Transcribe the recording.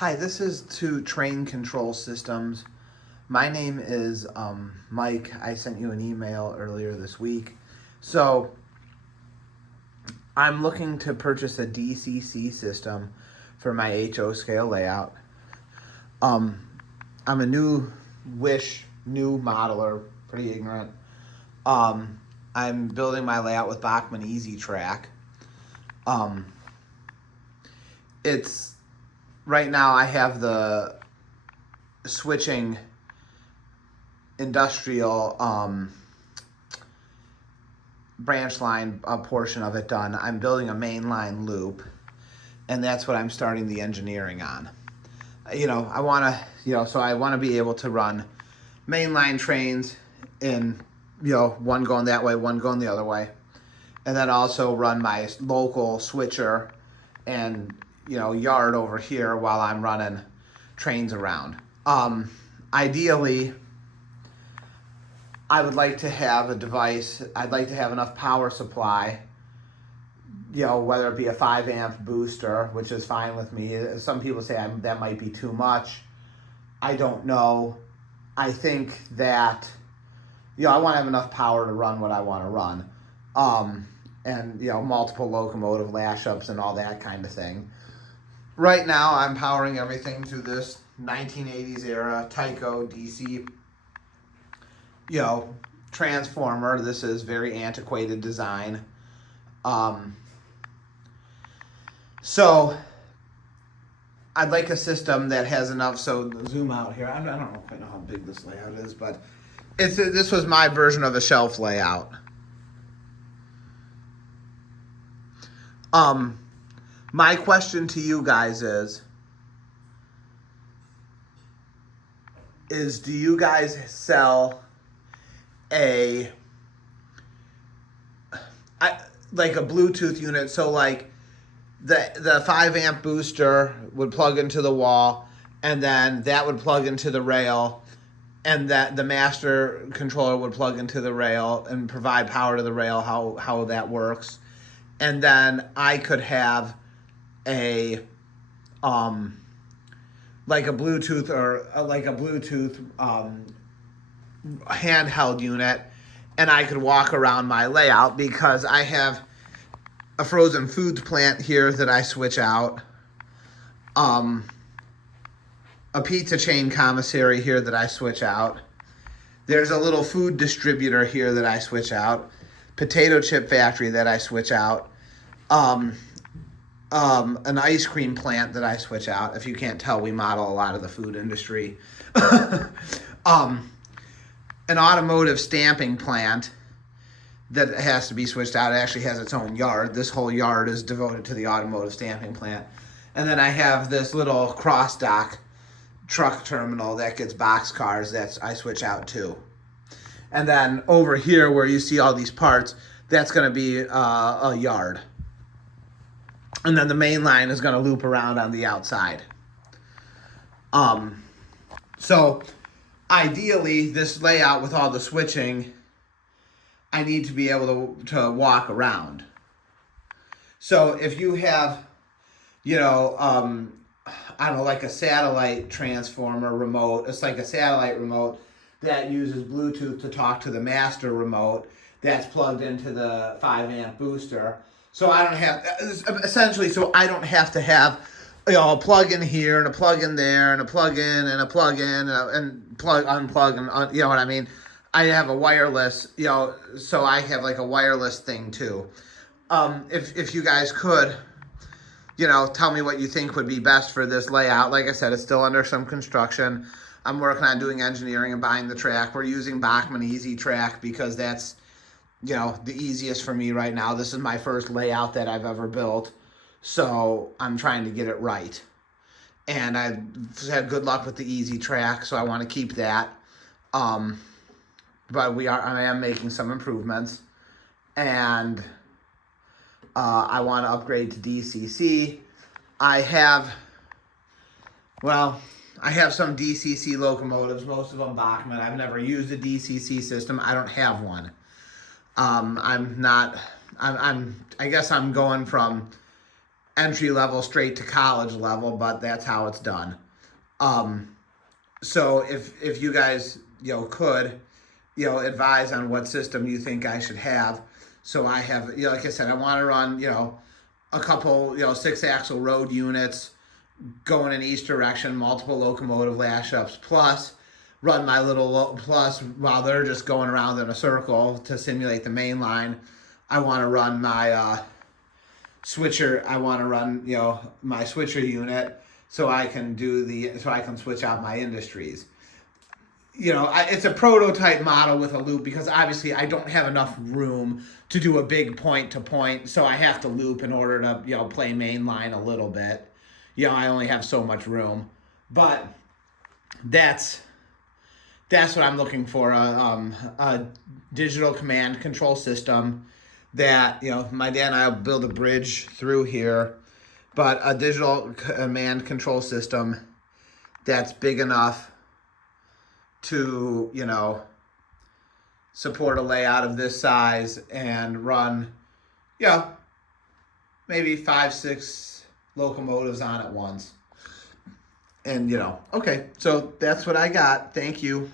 Hi, this is to Train Control Systems. My name is Mike. I sent you an email earlier this week. So I'm looking to purchase a DCC system for my HO scale layout. I'm a new modeler, pretty ignorant. I'm building my layout with Bachmann Easy Track. It's right now I have the switching industrial branch line portion of it done. I'm building a mainline loop, and that's what I'm starting the engineering on. I want to, so I want to be able to run mainline trains in, one going that way, one going the other way, and then also run my local switcher and yard over here while I'm running trains around. Ideally, I would like to have a device. I'd like to have enough power supply, whether it be a 5 amp booster, which is fine with me. Some people say that might be too much. I don't know. I think that, I want to have enough power to run what I want to run. And multiple locomotive lash ups and all that kind of thing. Right now, I'm powering everything through this 1980s era Tyco DC, transformer. This is very antiquated design. So I'd like a system that has enough. So zoom out here. I don't quite know how big this layout is, but this was my version of a shelf layout. My question to you guys is do you guys sell like a Bluetooth unit? So like the 5 amp booster would plug into the wall, and then that would plug into the rail, and that the master controller would plug into the rail and provide power to the rail, how that works. And then I could have a like a Bluetooth handheld unit, and I could walk around my layout because I have a frozen foods plant here that I switch out, a pizza chain commissary here that I switch out. There's a little food distributor here that I switch out, potato chip factory that I switch out, an ice cream plant that I switch out. If you can't tell, we model a lot of the food industry. An automotive stamping plant that has to be switched out. It actually has its own yard. This whole yard is devoted to the automotive stamping plant. And then I have this little cross dock truck terminal that gets box cars that I switch out too. And then over here where you see all these parts, that's going to be a yard. And then the main line is going to loop around on the outside. So ideally, this layout with all the switching, I need to be able to walk around. So if you have, like a satellite transformer remote, it's like a satellite remote that uses Bluetooth to talk to the master remote that's plugged into the 5 amp booster. So I don't have to have, a plug in here and a plug in there and a plug in and a plug in and plug, unplug, and you know what I mean? I have a wireless, so I have like a wireless thing too. If you guys could, tell me what you think would be best for this layout. Like I said, it's still under some construction. I'm working on doing engineering and buying the track. We're using Bachmann Easy Track because that's, the easiest for me right now. This is my first layout that I've ever built. So I'm trying to get it right. And I've had good luck with the Easy Track, so I want to keep that. But I am making some improvements. And I want to upgrade to DCC. I have some DCC locomotives, most of them Bachmann. I've never used a DCC system. I don't have one. I guess I'm going from entry level straight to college level, but that's how it's done. So if you guys, could, advise on what system you think I should have. So I have, like I said, I want to run, a couple, 6-axle road units going in each direction, multiple locomotive lash ups, plus run my little, plus while they're just going around in a circle to simulate the main line, I want to run my switcher. I want to run, my switcher unit so I can switch out my industries. It's a prototype model with a loop because obviously I don't have enough room to do a big point to point, so I have to loop in order to, play main line a little bit. I only have so much room, but that's what I'm looking for, a digital command control system that, my dad and I will build a bridge through here, but a digital command control system that's big enough to, support a layout of this size and run, maybe 5-6 locomotives on at once. And, okay, so that's what I got. Thank you.